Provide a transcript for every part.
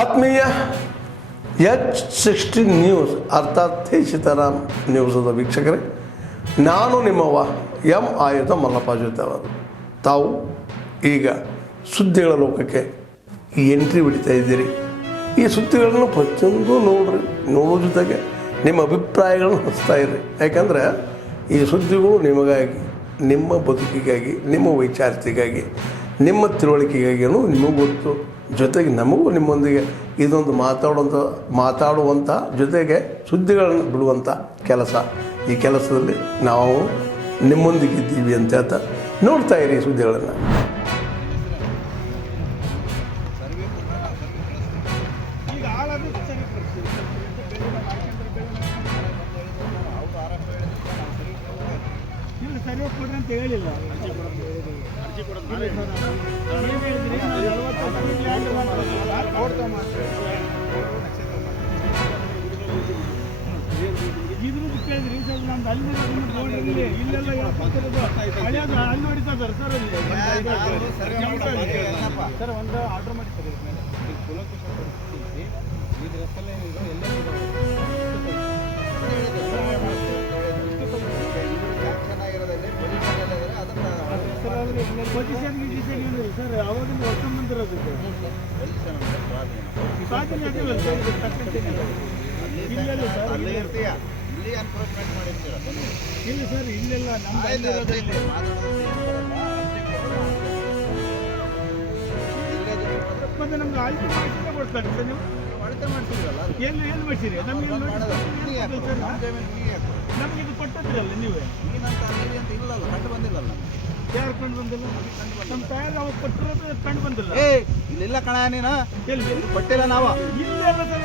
ಆತ್ಮೀಯ H16 news ಅರ್ಥಾತ್ ಸೀತಾರಾಮ್ ನ್ಯೂಸದ ವೀಕ್ಷಕರೇ, ನಾನು ನಿಮ್ಮವ ಎಂ ಆಯುಧ ಮಲ್ಲಪ್ಪ ಜೊತೆ ಅವರು. ತಾವು ಈಗ ಸುದ್ದಿಗಳ ಲೋಕಕ್ಕೆ ಎಂಟ್ರಿ ಬಿಡ್ತಾ ಇದ್ದೀರಿ. ಈ ಸುದ್ದಿಗಳನ್ನು ಪ್ರತಿಯೊಂದು ನೋಡೋ ಜೊತೆಗೆ ನಿಮ್ಮ ಅಭಿಪ್ರಾಯಗಳನ್ನು ಹಚ್ತಾ ಇರ್ರಿ. ಯಾಕಂದರೆ ಈ ಸುದ್ದಿಗಳು ನಿಮಗಾಗಿ, ನಿಮ್ಮ ಬದುಕಿಗಾಗಿ, ನಿಮ್ಮ ವೈಚಾರಿಕೆಗಾಗಿ, ನಿಮ್ಮ ತಿಳುವಳಿಕೆಗಾಗಿಯೂ ನಿಮಗೂ ಗೊತ್ತು. ಜೊತೆಗೆ ನಮಗೂ ನಿಮ್ಮೊಂದಿಗೆ ಇದೊಂದು ಮಾತಾಡುವಂಥ ಜೊತೆಗೆ ಸುದ್ದಿಗಳನ್ನು ಬಿಡುವಂಥ ಕೆಲಸ. ಈ ಕೆಲಸದಲ್ಲಿ ನಾವು ನಿಮ್ಮೊಂದಿಗಿದ್ದೀವಿ ಅಂತ ಹೇಳ್ತಾ ನೋಡ್ತಾ ಇರಿ ಸುದ್ದಿಗಳನ್ನು. ಸರಿ ಕೊಡ್ರಿ ಅಂತ ಹೇಳಿಲ್ಲ. ಇದ್ರದ್ದು ಕೇಳಿದ್ರಿ ಸರ್, ನಮ್ದು ಅಲ್ಲಿ ನೋಡಿದ್ರೆ ಇಲ್ಲೆಲ್ಲ ಹಳೆಯದು ಅಲ್ಲಿ ಹೊಡಿತಾ ಇದ್ದಾರೆ ಸರ್. ಸರ್ ಒಂದು ಆರ್ಡರ್ ಮಾಡಿ ಸರ್, ಇದು ರಸ್ತಲ್ಲೇ ಪೊಸಿಷನ್ ಸರ್ ಅವಾಗಿಂದ ವರ್ಷ ಬಂದಿರೋದು ಇಲ್ಲ ಸರ್, ಇಲ್ಲೆಲ್ಲ ಮತ್ತೆ ನಮ್ಗೆ ಆಯ್ಕೆ ಮಾಡಿಸಿದ್ರೆ ಕೊಡ್ತಾರೆ ಸರ್. ನೀವು ಅಳತೆ ಮಾಡ್ತೀರಲ್ಲ, ಎಲ್ಲಿ ಮಾಡ್ತೀರಿ? ನಮ್ಗೆ ಇದು ಕೊಟ್ಟಿದ್ರಲ್ಲ ನೀವೇ. ಇಲ್ಲಲ್ಲ, ಕಂಡು ಬಂದಿಲ್ಲಲ್ಲ. ಯಾರು ಕಂಡು ಬಂದಿಲ್ಲ? ನಮ್ಮ ತಯಾರು ಅವಾಗ ಕೊಟ್ಟಿರೋದು ಕಂಡು ಬಂದಿಲ್ಲ. ಇಲ್ಲೆಲ್ಲ ಕಣ ನೀನು ಎಲ್ಲಿ ಕೊಟ್ಟಿಲ್ಲ ನಾವು. ಇಲ್ಲೆಲ್ಲ ಸರ್,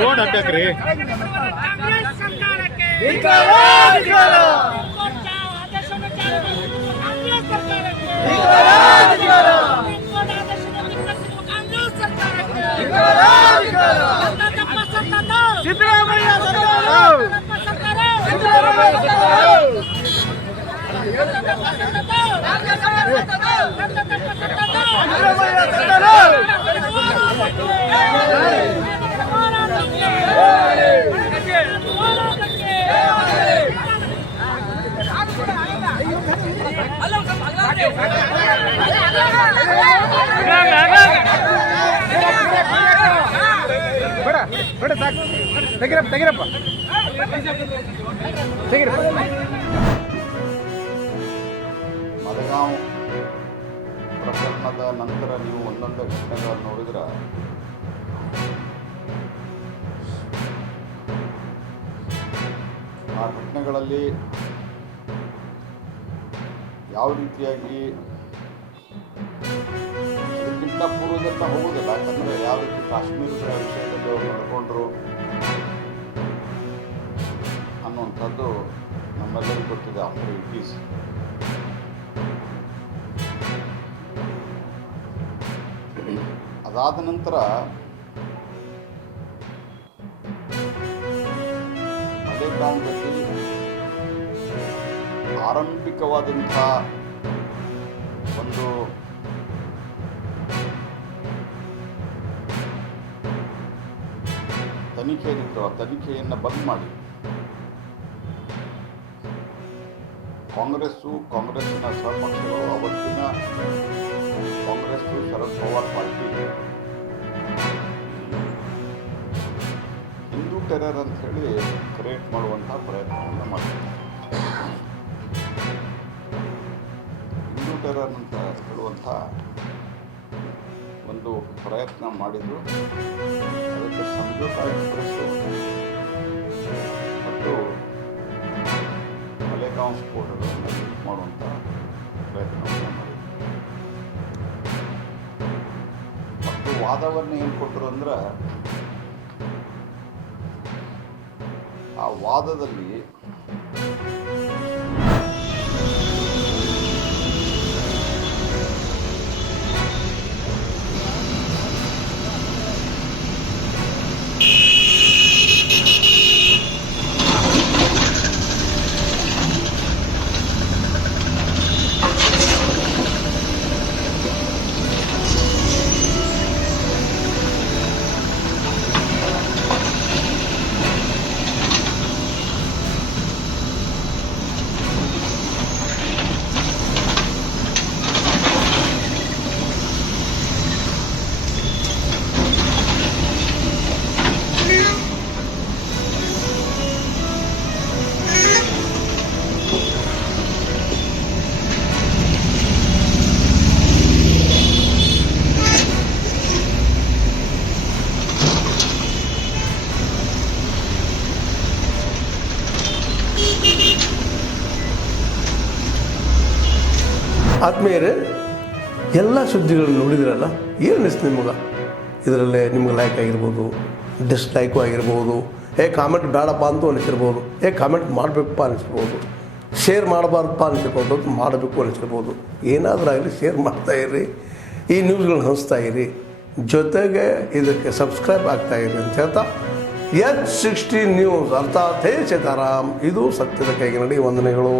ರೋಡ್ ಹಾಕ್ರಿ. ತೆಗಿರಪ್ಪ. ಮಲಗಾಂವ್ ಪ್ರಕರಣದ ನಂತರ ನೀವು ಒಂದೊಂದು ಘಟನೆಗಳನ್ನು ನೋಡಿದ್ರೆ ಆ ಘಟನೆಗಳಲ್ಲಿ ಯಾವ ರೀತಿಯಾಗಿ ಅದಕ್ಕಿಂತ ಪೂರ್ವದತ್ತ ಹೋಗೋದಿಲ್ಲ. ಯಾಕಂದರೆ ಯಾವ ರೀತಿ ಕಾಶ್ಮೀರದ ವಿಷಯದಲ್ಲಿ ಅವರು ನಡ್ಕೊಂಡ್ರು ಅನ್ನುವಂಥದ್ದು ನಮ್ಮೆಲ್ಲರಿಗೂ ಗೊತ್ತಿದೆ. ಆಫ್ಟರ್ 80s ಅದಾದ ನಂತರ ಮಲೇಗಾಂವ್ದಲ್ಲಿ ಆರಂಭಿಕವಾದಂಥ ಒಂದು ತನಿಖೆ ಏನಿತ್ತು, ಆ ತನಿಖೆಯನ್ನು ಬಂದ್ ಮಾಡಿ ಕಾಂಗ್ರೆಸ್ಸಿನ ಸಹಪಕ್ಷಗಳು, ಅವತ್ತಿನ ಕಾಂಗ್ರೆಸ್ಸು ಶರದ್ ಪವಾರ್ ಪಾರ್ಟಿ ಹಿಂದೂ ಟೆರರ್ ಅಂತ ಹೇಳಿ ಕ್ರಿಯೇಟ್ ಮಾಡುವಂಥ ಪ್ರಯತ್ನವನ್ನು ಮಾಡ್ತಾರೆ. ಹಿಂದೂ ಟೆರರ್ ಅಂತ ಹೇಳುವಂಥ ಒಂದು ಪ್ರಯತ್ನ ಮಾಡಿದ್ರು. ಅದಕ್ಕೆ ಸಂಜೋತಾ ಎಕ್ಸ್ಪ್ರೆಸ್ಸು ಮತ್ತು ಮಲೇಗಾಂವ್ ಸ್ಫೋಟಗಳನ್ನು ಮಾಡುವಂಥ ಪ್ರಯತ್ನವನ್ನು ಮಾಡಿದ್ರು. ಮತ್ತು ವಾದವನ್ನು ಏನು ಕೊಟ್ಟರು ಅಂದ್ರೆ, ಆ ವಾದದಲ್ಲಿ ಆದ್ಮೇಲೆ ಎಲ್ಲ ಸುದ್ದಿಗಳನ್ನು ನೋಡಿದ್ರಲ್ಲ, ಏನು ಅನಿಸ್ತು ನಿಮಗೆ? ಇದರಲ್ಲೇ ನಿಮ್ಗೆ ಲೈಕ್ ಆಗಿರ್ಬೋದು, ಡಿಸ್ಲೈಕು ಆಗಿರ್ಬೋದು, ಕಾಮೆಂಟ್ ಬೇಡಪ್ಪ ಅಂತೂ ಅನಿಸಿರ್ಬೋದು, ಕಾಮೆಂಟ್ ಮಾಡಬೇಕಪ್ಪ ಅನಿಸಿರ್ಬೋದು, ಶೇರ್ ಮಾಡಬಾರ್ದಪ್ಪ ಅನಿಸಿರ್ಬೋದು, ಮಾಡಬೇಕು ಅನಿಸಿರ್ಬೋದು. ಏನಾದರೂ ಆಗಲಿ ಶೇರ್ ಮಾಡ್ತಾಯಿರಿ, ಈ ನ್ಯೂಸ್ಗಳನ್ನ ಹಂಚ್ತಾ ಇರಿ, ಜೊತೆಗೆ ಇದಕ್ಕೆ ಸಬ್ಸ್ಕ್ರೈಬ್ ಆಗ್ತಾಯಿರಿ ಅಂತ ಹೇಳ್ತಾ H16 ನ್ಯೂಸ್ ಅರ್ಥಾತ್ ಹೇ ಸೀತಾರಾಮ್, ಇದು ಸತ್ಯದ ಕೈಗೆ ನಡಿ. ವಂದನೆಗಳು.